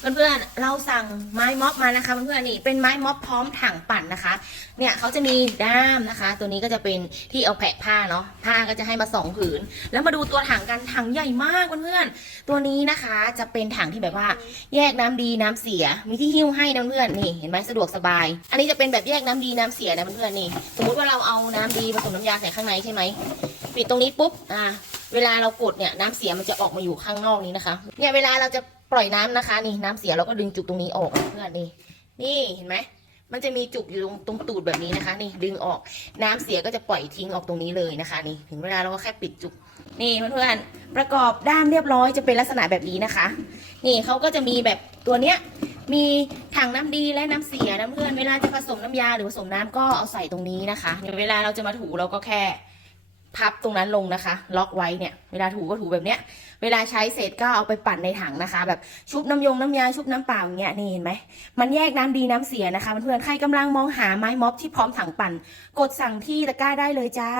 เพื่อนๆเราสั่งไม้ม็อบมานะคะเพื่อนๆนี่เป็นไม้ม็อบพร้อมถังปั่นนะคะ เนี่ยเขาจะมีด้ามนะคะ ตัวนี้ก็จะเป็นที่เอาแผะผ้าเนาะผ้าก็จะให้มาสองผืน แล้วมาดูตัวถังกันถังใหญ่มากเพื่อนๆตัวนี้นะคะจะเป็นถังที่แบบว่า แยกน้ำดีน้ำเสียมีที่หิ้วให้นะเพื่อนๆนี่เห็นไหมสะดวกสบาย อันนี้จะเป็นแบบแยกน้ำดีน้ำเสียนะเพื่อนๆนี่สมมติว่าเราเอาน้ำดีผสมน้ำยาใส่ข้างในใช่ไหมปิดตรงนี้ปุ๊บอ่าเวลาเรากดเนี่ยน้ำเสียมันจะออกมาอยู่ข้างนอกนี้นะคะเนี่ยเวลาเราจะ ปล่อยน้ำนะคะ นี่น้ำเสียเราก็ดึงจุกตรงนี้ออกเพื่อนนี่ นี่เห็นไหมมันจะมีจุกอยู่ตรงตรงตูดแบบนี้นะคะ นี่ดึงออกน้ำเสียก็จะปล่อยทิ้งออกตรงนี้เลยนะคะ นี่ถึงเวลาเราก็แค่ปิดจุก นี่เพื่อนๆประกอบด้ามเรียบร้อยจะเป็นลักษณะแบบนี้นะคะ นี่เขาก็จะมีแบบตัวเนี้ยมีถังน้ำดีและน้ำเสียนะเพื่อนเวลาจะผสมน้ำยาหรือผสมน้ำก็เอาใส่ตรงนี้นะคะเวลาเราจะมาถูเราก็แค่ พับตรงนั้นลงนะคะ ล็อกไว้เนี่ย เวลาถูก็ถูแบบเนี้ย เวลาใช้เสร็จก็เอาไปปั่นในถังนะคะ แบบชุบน้ำยงน้ำยาชุบน้ำเปล่าอย่างเงี้ยนี่เห็นไหมมันแยกน้ำดีน้ำเสียนะคะเพื่อนๆใครกำลังมองหาไม้ม็อบที่พร้อมถังปั่น กดสั่งที่ตะกร้าได้เลยจ้า